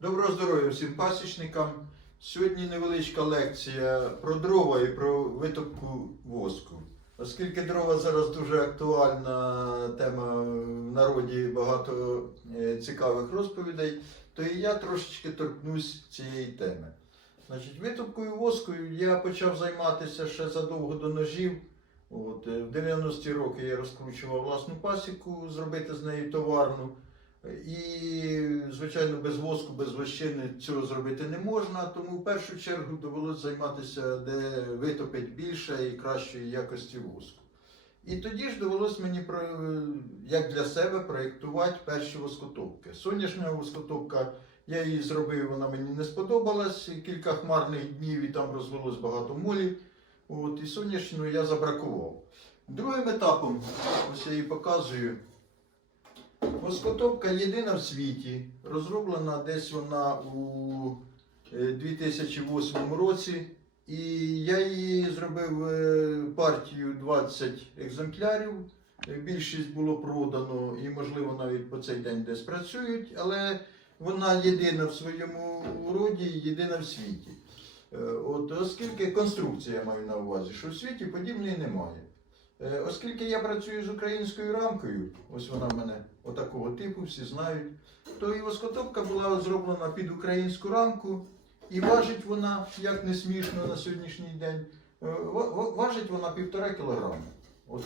Доброго здоров'я всім пасічникам. Сьогодні невеличка лекція про дрова і про витопку воску. Оскільки дрова зараз дуже актуальна тема в народі, багато е, цікавих розповідей, то і я трошечки торкнусь цієї теми. Значить, витопкою воску я почав займатися ще задовго до ножів. От, е, в 90-ті роки я розкручував власну пасіку, зробити з неї товарну. І, звичайно, без воску, без вощини цього зробити не можна, тому в першу чергу довелося займатися, де витопить більше і кращої якості воску. І тоді ж довелося мені як для себе проєктувати перші воскотопки. Сонячна воскотопка, я її зробив, вона мені не сподобалась. Кілька хмарних днів і там розвелось багато молів. От, і сонячну я забракував. Другим етапом, ось я її показую. Воскотопка єдина в світі, розроблена десь вона у е, 2008 році. І я її зробив е, партію 20 екземплярів. Е, Більшість було продано і, можливо, навіть по цей день десь працюють, але вона єдина в своєму роді, єдина в світі. Е, От, оскільки конструкція я маю на увазі, що в світі подібної немає. Е, Оскільки я працюю з українською рамкою, ось вона в мене отакого типу, всі знають, то і воскотопка була зроблена під українську рамку, і важить вона, як не смішно на сьогоднішній день, е, ва- ва- важить вона півтора кілограми. От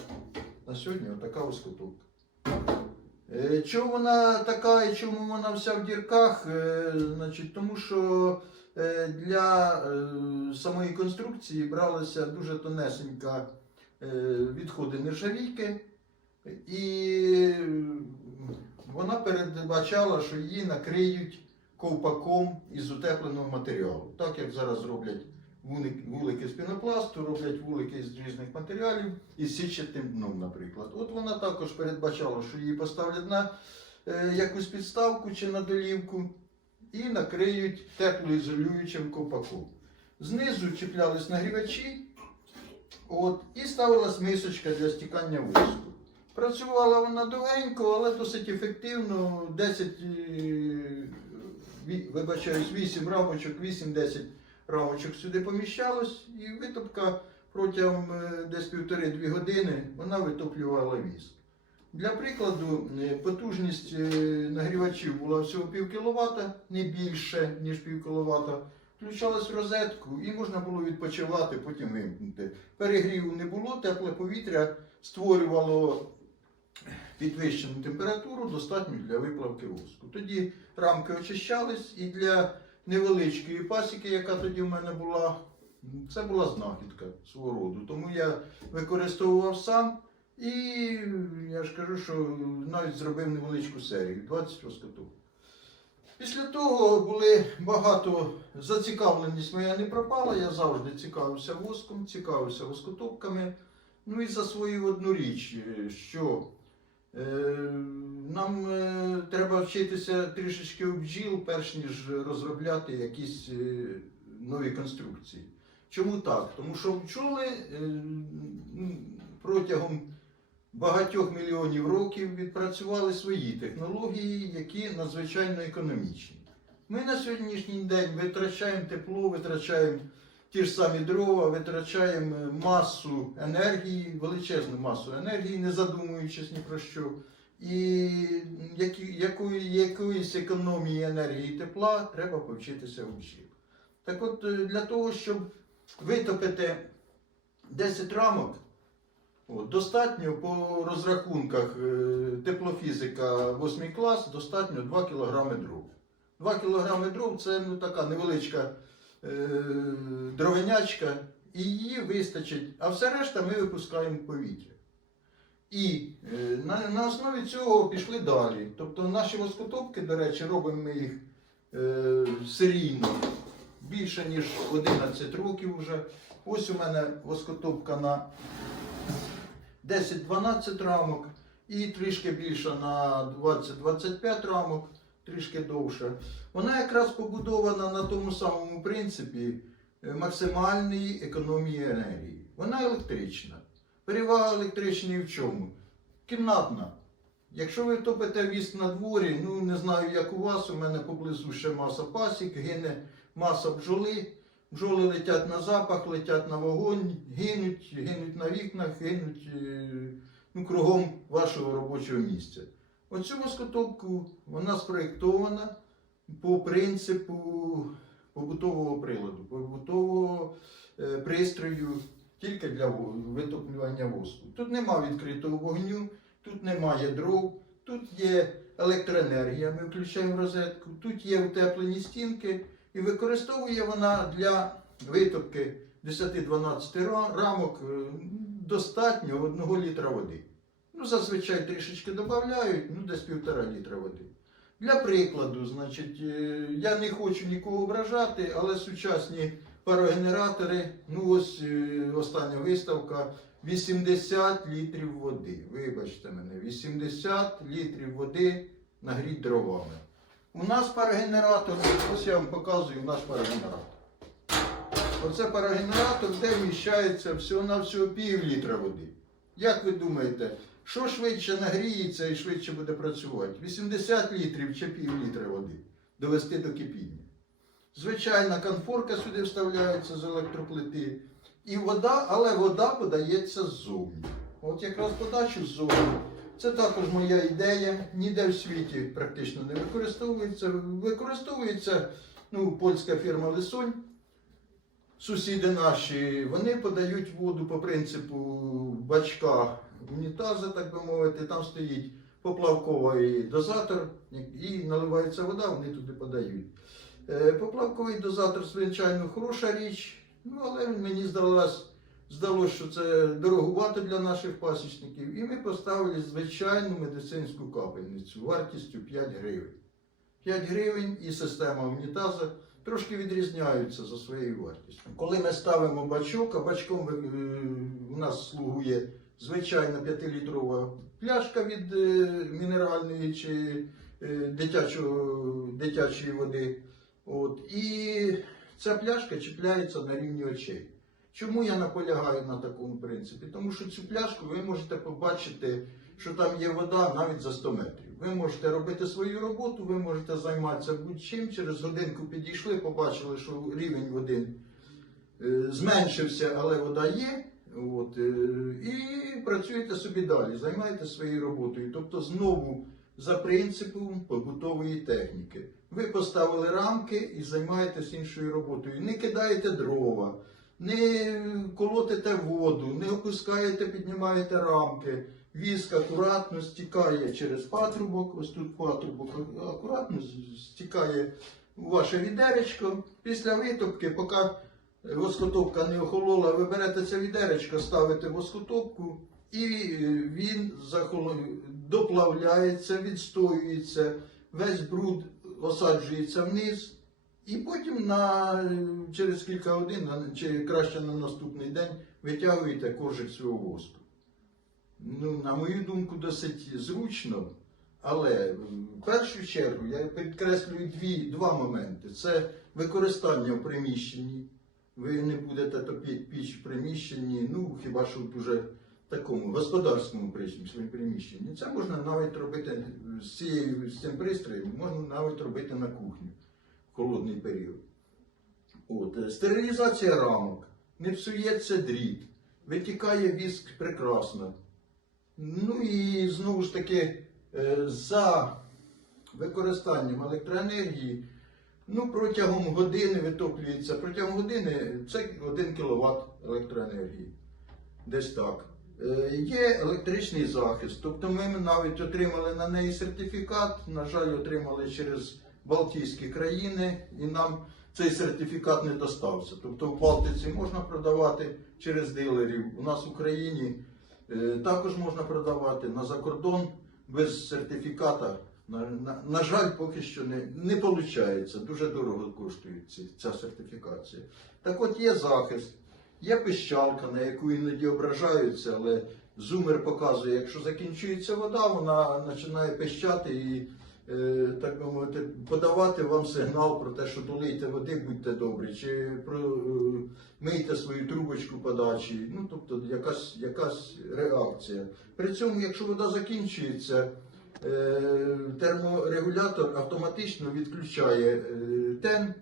на сьогодні отака воскотопка. Е, Чому вона така і чому вона вся в дірках? Значить, тому що для самої конструкції бралася дуже тонесенька відходи нержавійки, і вона передбачала, що її накриють ковпаком із утепленого матеріалу. Так як зараз роблять вулики з пінопласту, роблять вулики з різних матеріалів із січатим дном, наприклад. От вона також передбачала, що її поставлять на е, якусь підставку чи на долівку і накриють теплоізолюючим ковпаком. Знизу чіплялись нагрівачі, От, і ставилась мисочка для стікання воску. Працювала вона довгенько, але досить ефективно. 10, е, вибачаюсь, 8 рамочок, 8-10 рамочок сюди поміщалось, і витопка протягом е, десь півтори-дві години вона витоплювала віск. Для прикладу, е, потужність нагрівачів була всього пів кіловата, не більше, ніж пів кіловата. Включалась в розетку і можна було відпочивати, потім вимкнути. Перегріву не було, тепле повітря створювало підвищену температуру, достатню для виплавки воску. Тоді рамки очищались і для невеличкої пасіки, яка тоді в мене була, це була знахідка свого роду. Тому я використовував сам і я ж кажу, що навіть зробив невеличку серію 20 воскоток. Після того були багато зацікавленість моя не пропала. Я завжди цікавився воском, цікавився воскотопками. Ну і засвоїв одну річ, е, що е, нам е, треба вчитися трішечки у бджіл, перш ніж розробляти якісь е, нові конструкції. Чому так? Тому що бджоли е, протягом багатьох мільйонів років відпрацювали свої технології, які надзвичайно економічні. Ми на сьогоднішній день витрачаємо тепло, витрачаємо ті ж самі дрова, витрачаємо масу енергії, величезну масу енергії, не задумуючись ні про що. І якої, якоїсь економії енергії і тепла треба повчитися у бджіл. Так от, е, для того, щоб витопити 10 рамок, достатньо по розрахунках е, теплофізика 8 клас, достатньо 2 кг дров. 2 кг дров це ну, така невеличка е, дровинячка, і її вистачить, а все решта ми випускаємо в повітря. І е, на, на основі цього пішли далі. Тобто наші воскотопки, до речі, робимо ми їх е, серійно більше, ніж 11 років вже. Ось у мене воскотопка на 10-12 рамок і трішки більше на 20-25 рамок, трішки довше. Вона якраз побудована на тому самому принципі е, максимальної економії енергії. Вона електрична. Перевага електричної в чому? Кімнатна. Якщо ви топите віск на дворі, ну не знаю, як у вас, у мене поблизу ще маса пасік, гине маса бджоли. Бджоли летять на запах, летять на вогонь, гинуть, гинуть на вікнах, гинуть е, ну, кругом вашого робочого місця. Оцю воскотопку вона спроєктована по принципу побутового приладу, побутового е, пристрою тільки для витоплювання воску. Тут нема відкритого вогню, тут немає дров, тут є електроенергія, ми включаємо розетку, тут є утеплені стінки, і використовує вона для витопки 10-12 рамок е, достатньо 1 літра води. Ну, зазвичай трішечки додають, ну десь півтора літра води. Для прикладу, значить, е, я не хочу нікого ображати, але сучасні парогенератори, ну ось е, остання виставка, 80 літрів води. Вибачте мене, 80 літрів води нагріть дровами. У нас парогенератор, ось я вам показую наш парогенератор. Оце парогенератор, де вміщається всього-навсього пів літра води. Як ви думаєте, що швидше нагріється і швидше буде працювати? 80 літрів чи пів літра води довести до кипіння. Звичайна конфорка сюди вставляється з електроплити. І вода, але вода подається ззовні. От якраз подачу ззовні. Це також моя ідея. Ніде в світі практично не використовується. Використовується ну, польська фірма Лисонь. Сусіди наші, вони подають воду по принципу бачка унітаза, так би мовити. Там стоїть поплавковий дозатор і наливається вода, вони туди подають. Е, Поплавковий дозатор, звичайно, хороша річ, ну, але мені здалось, здалося, що це дорогувато для наших пасічників. І ми поставили звичайну медицинську капельницю вартістю 5 гривень. 5 гривень і система унітаза трошки відрізняються за своєю вартістю. Коли ми ставимо бачок, а бачком е, у нас слугує звичайна 5-літрова пляшка від е, мінеральної чи е, дитячої води. От, і ця пляшка чіпляється на рівні очей. Чому я наполягаю на такому принципі? Тому що цю пляшку ви можете побачити, що там є вода навіть за 100 метрів. Ви можете робити свою роботу, ви можете займатися будь-чим. Через годинку підійшли, побачили, що рівень води е, зменшився, але вода є. От, е, і працюєте собі далі, займаєтеся своєю роботою. Тобто знову за принципом побутової техніки. Ви поставили рамки і займаєтесь іншою роботою. Не кидаєте дрова, не колотите воду, не опускаєте, піднімаєте рамки. Віск акуратно стікає через патрубок, ось тут патрубок акуратно стікає у ваше відеречко. Після витопки, поки воскотопка не охолола, ви берете це відеречко, ставите воскотопку, і він захоло- доплавляється, відстоюється, весь бруд осаджується вниз. І потім на, через кілька годин, чи краще на наступний день, витягуєте коржик свого воску. Ну, на мою думку, досить зручно, але в першу чергу я підкреслюю дві, два моменти. Це використання в приміщенні. Ви не будете топити піч в приміщенні, ну хіба що в дуже такому господарському приміщенні-. Це можна навіть робити з, цією, з цим пристроєм, можна навіть робити на кухні в холодний період. От, е, стерилізація рамок, не псується дріт, витікає віск прекрасно. Ну і знову ж таки, е, за використанням електроенергії, ну протягом години витоплюється, протягом години це 1 кВт електроенергії. Десь так. Е, Є електричний захист, тобто ми навіть отримали на неї сертифікат, на жаль, отримали через Балтійські країни, і нам цей сертифікат не достався. Тобто в Балтиці можна продавати через дилерів. У нас в Україні е, також можна продавати на закордон без сертифіката. На, на, на жаль, поки що не, не виходить. Дуже дорого коштує ці, ця сертифікація. Так от є захист, є пищалка, на яку іноді ображаються, але зумер показує, якщо закінчується вода, вона починає пищати і, так би мовити, подавати вам сигнал про те, що долийте води, будьте добрі, чи про, е, мийте свою трубочку подачі. Ну, тобто якась, якась реакція. При цьому, якщо вода закінчується, е, терморегулятор автоматично відключає е, тен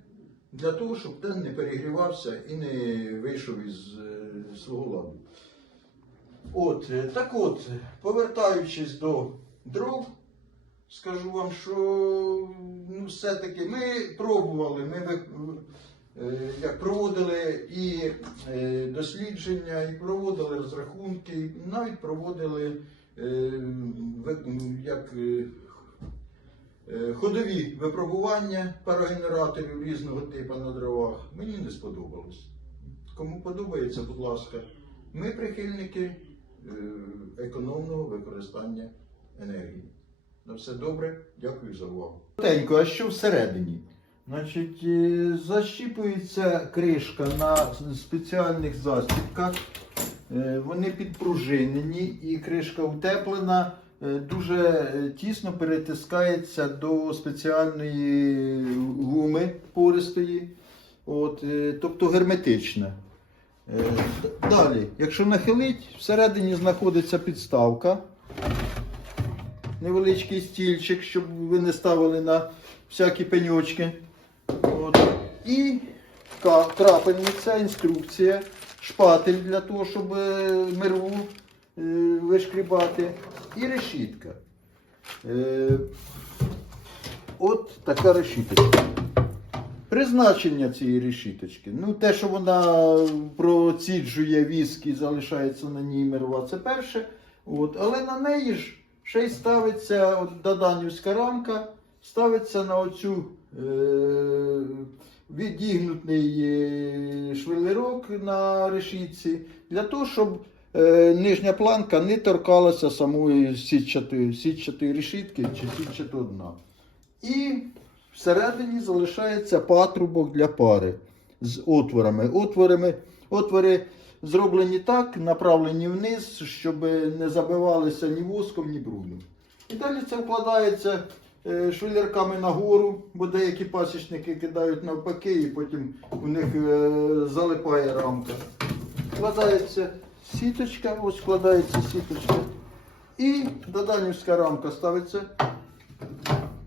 для того, щоб тен не перегрівався і не вийшов із е, свого ладу. От, е, так от, повертаючись до дров, скажу вам, що ну, все-таки ми пробували, ми е, як проводили і е, дослідження, і проводили розрахунки, навіть проводили е, як, е, е, ходові випробування парогенераторів різного типу на дровах. Мені не сподобалось. Кому подобається, будь ласка, ми прихильники е, економного використання енергії. На все добре, дякую за увагу. Тенько, а що всередині? Значить, е, защіпується кришка на спеціальних застібках. Е, Вони підпружинені і кришка утеплена, е, дуже тісно перетискається до спеціальної гуми пористої, от, тобто герметична. Далі, якщо нахилить, всередині знаходиться підставка невеличкий стільчик, щоб ви не ставили на всякі пеньочки. От. І крапельниця, інструкція, шпатель для того, щоб е, мирву е, вишкрібати, і решітка. Е, От така решіточка. Призначення цієї решіточки. Ну, те, що вона проціджує віск і залишається на ній мерва, це перше. От. Але на неї ж ще й ставиться от, доданівська рамка, ставиться на оцю е, відігнутий е, швелерок на решітці, для того, щоб е, нижня планка не торкалася самої сітчатої, сітчатої решітки чи сітчатого дна. І всередині залишається патрубок для пари з отворами. Отворами, отвори зроблені так, направлені вниз, щоб не забивалися ні воском, ні брудом. І далі це вкладається е, швеллерками нагору, бо деякі пасічники кидають навпаки, і потім у них е, залипає рамка. Вкладається сіточка, ось вкладається сіточка. І доданівська рамка ставиться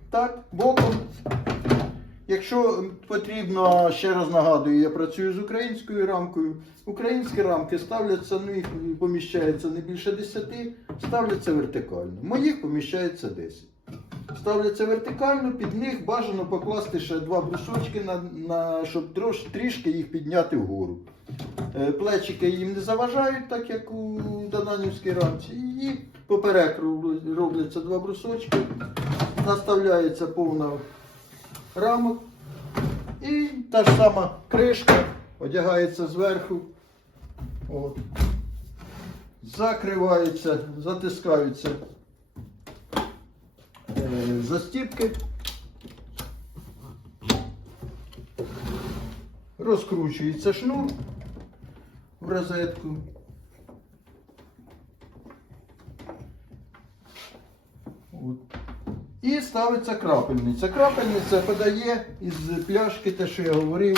так, боком. Якщо потрібно, ще раз нагадую, я працюю з українською рамкою. Українські рамки ставляться, ну їх поміщається не більше 10, ставляться вертикально. Моїх поміщається 10. Ставляться вертикально, під них бажано покласти ще два брусочки, на, на, щоб трош, трішки їх підняти вгору. Е, Плечики їм не заважають, так як у Дананівській рамці. І поперек робляться два брусочки, наставляється повна рамок. І та ж сама кришка одягається зверху. От. Закривається, затискаються е, застіпки. Розкручується шнур в розетку. От. І ставиться крапельниця. Крапельниця подає із пляшки, те, що я говорив,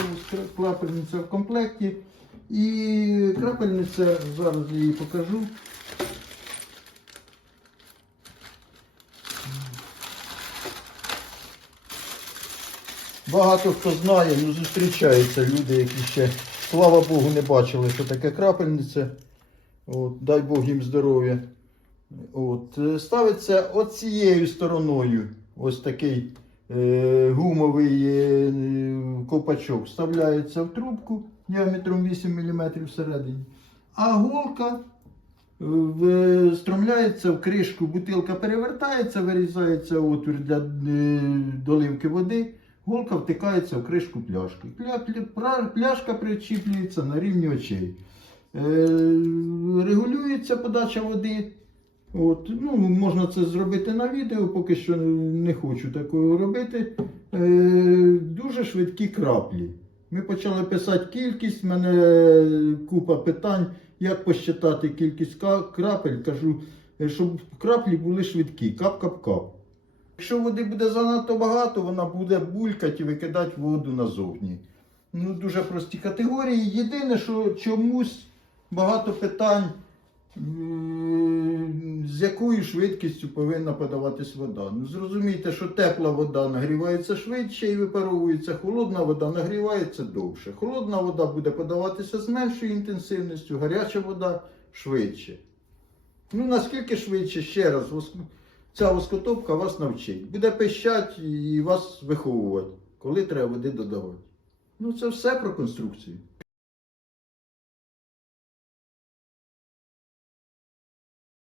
крапельниця в комплекті. І крапельниця, зараз я її покажу. Багато хто знає, ну зустрічаються люди, які ще, слава Богу, не бачили, що таке крапельниця. От, дай Бог їм здоров'я. От, е, ставиться от цією стороною ось такий е, гумовий е, копачок. Вставляється в трубку діаметром 8 мм всередині. А голка е, в- встромляється в кришку, бутилка перевертається, вирізається отвір для е, доливки води. Голка втикається в кришку пляшки. Пля, пля- пляшка причіплюється на рівні очей. Е, регулюється подача води. От, ну, можна це зробити на відео, поки що не хочу такого робити. Е, дуже швидкі краплі. Ми почали писати кількість, в мене купа питань, як посчитати кількість крапель. Кажу, е, щоб краплі були швидкі, кап-кап-кап. Якщо води буде занадто багато, вона буде булькати і викидати воду назовні. Ну, дуже прості категорії. Єдине, що чомусь багато питань з якою швидкістю повинна подаватись вода. Ну, зрозумійте, що тепла вода нагрівається швидше і випаровується, холодна вода нагрівається довше. Холодна вода буде подаватися з меншою інтенсивністю, гаряча вода швидше. Ну, наскільки швидше, ще раз, ця воскотопка вас навчить. Буде пищать і вас виховувати, коли треба води додавати. Ну, це все про конструкцію.